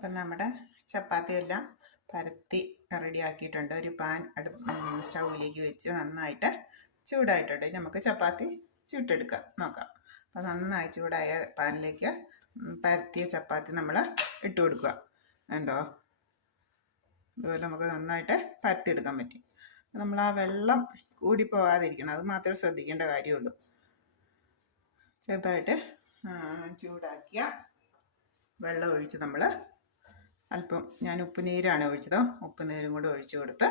അപ്പം നമ്മുടെ ചപ്പാത്തിയെല്ലാം പരത്തി റെഡിയാക്കിയിട്ടുണ്ട്. ഒരു പാൻ സ്റ്റൗവിലേക്ക് വെച്ച് നന്നായിട്ട് ചൂടായിട്ടുണ്ട്. നമുക്ക് ചപ്പാത്തി ചുട്ടെടുക്കാം നോക്കാം. അപ്പോൾ നന്നായി ചൂടായ പാനിലേക്ക് പരത്തിയ ചപ്പാത്തി നമ്മൾ ഇട്ട് കൊടുക്കുക. ഉണ്ടോ? ഇതുപോലെ നമുക്ക് നന്നായിട്ട് പരത്തിയെടുക്കാൻ പറ്റും. നമ്മൾ ആ വെള്ളം കൂടിപ്പോകാതിരിക്കണം, അത് മാത്രമേ ശ്രദ്ധിക്കേണ്ട കാര്യമുള്ളൂ. ചെറുതായിട്ട് ചൂടാക്കിയ വെള്ളം ഒഴിച്ച് നമ്മൾ അല്പം, ഞാൻ ഉപ്പ് നീരാണ് ഒഴിച്ചത്, ഉപ്പ് നീരും കൂടെ ഒഴിച്ചു കൊടുത്ത്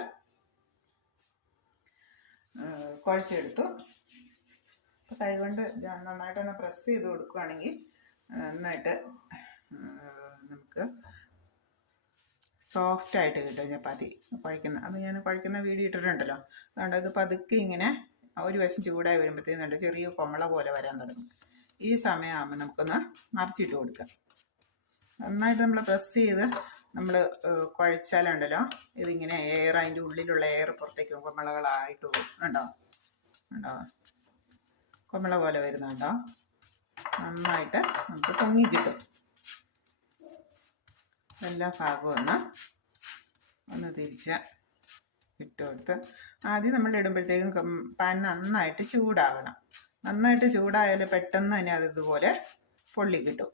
കുഴച്ചെടുത്തു. കൈകൊണ്ട് നന്നായിട്ടൊന്ന് പ്രസ് ചെയ്ത് കൊടുക്കുകയാണെങ്കിൽ നന്നായിട്ട് നമുക്ക് സോഫ്റ്റായിട്ട് കിട്ടും ചപ്പാത്തി കുഴക്കുന്ന. അത് ഞാൻ കുഴക്കുന്ന വീഡിയോ ഇട്ടിട്ടുണ്ടല്ലോ. അതുകൊണ്ട് അത് പതുക്കെ ഇങ്ങനെ ഒരു വശം ചൂടായി വരുമ്പോഴത്തേക്കുണ്ട് ചെറിയ കൊമള പോലെ വരാൻ തുടങ്ങും. ഈ സമയമാകുമ്പോൾ നമുക്കൊന്ന് മറിച്ചിട്ട് കൊടുക്കാം. നന്നായിട്ട് നമ്മൾ പ്രസ് ചെയ്ത് നമ്മൾ കുഴച്ചാലുണ്ടല്ലോ ഇതിങ്ങനെ എയർ, അതിൻ്റെ ഉള്ളിലുള്ള എയർ പുറത്തേക്ക് കൊമളകളായിട്ട് പോകും. ഉണ്ടോ? കൊമള പോലെ വരുന്നുണ്ടോ? നന്നായിട്ട് നമുക്ക് പൊങ്ങി കിട്ടും. എല്ലാ ഭാഗവും ഒന്ന് തിരിച്ച് ഇട്ട് കൊടുത്ത് ആദ്യം നമ്മൾ ഇടുമ്പോഴത്തേക്കും പാൻ നന്നായിട്ട് ചൂടാവണം. നന്നായിട്ട് ചൂടായാൽ പെട്ടെന്ന് തന്നെ അത് ഇതുപോലെ പൊള്ളി കിട്ടും.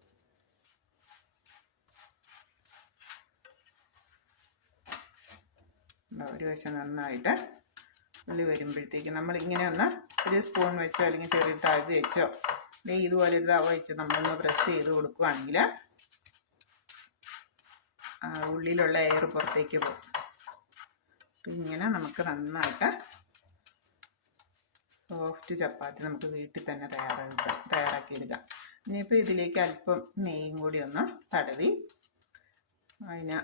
ഒരു വശം നന്നായിട്ട് ഉള്ളി വരുമ്പോഴത്തേക്ക് നമ്മൾ ഇങ്ങനെ ഒന്ന് ഒരു സ്പൂൺ വെച്ചോ അല്ലെങ്കിൽ ചെറിയ തവി വെച്ചോ അല്ലെങ്കിൽ ഇതുപോലെ ഒരു തവ വെച്ച് നമ്മളൊന്ന് പ്രസ് ചെയ്ത് കൊടുക്കുകയാണെങ്കിൽ ഉള്ളിലുള്ള എയർ പുറത്തേക്ക് പോകും. അപ്പം ഇങ്ങനെ നമുക്ക് നന്നായിട്ട് സോഫ്റ്റ് ചപ്പാത്തി നമുക്ക് വീട്ടിൽ തന്നെ തയ്യാറാക്കിയെടുക്കാം. ഇനിയിപ്പോൾ ഇതിലേക്ക് അല്പം നെയ്യും കൂടി ഒന്ന് തടവി അതിന്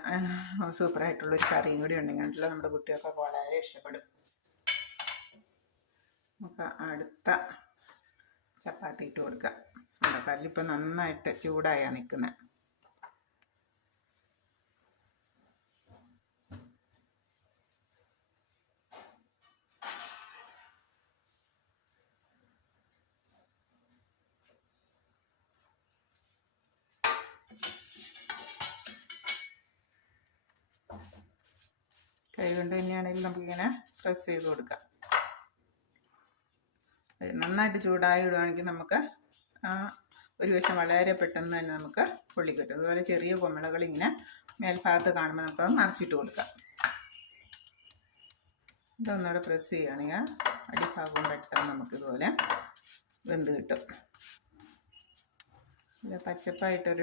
സൂപ്പറായിട്ടുള്ളൊരു കറിയും കൂടി ഉണ്ടെങ്കിൽ നമ്മുടെ കുട്ടികൾക്കൊക്കെ വളരെ ഇഷ്ടപ്പെടും. നമുക്ക് അടുത്ത ചപ്പാത്തി ഇട്ട് കൊടുക്കാം. കല്ലിപ്പോൾ നന്നായിട്ട് ചൂടായാണ് നിൽക്കുന്നത്. കൈ കൊണ്ട് തന്നെയാണെങ്കിൽ നമുക്കിങ്ങനെ പ്രസ് ചെയ്ത് കൊടുക്കാം. നന്നായിട്ട് ചൂടായി ഇടുകയാണെങ്കിൽ നമുക്ക് ഒരു വശം വളരെ പെട്ടെന്ന് തന്നെ നമുക്ക് പൊള്ളി കിട്ടും. അതുപോലെ ചെറിയ കൊമളകൾ ഇങ്ങനെ മേൽഭാഗത്ത് കാണുമ്പോൾ നമുക്കത് മറിച്ചിട്ട് കൊടുക്കാം. ഇതൊന്നുകൂടെ പ്രസ് ചെയ്യുകയാണെങ്കിൽ അടിഭാഗവും പെട്ടെന്ന് നമുക്കിതുപോലെ വെന്ത് കിട്ടും. പച്ചപ്പായിട്ടൊരു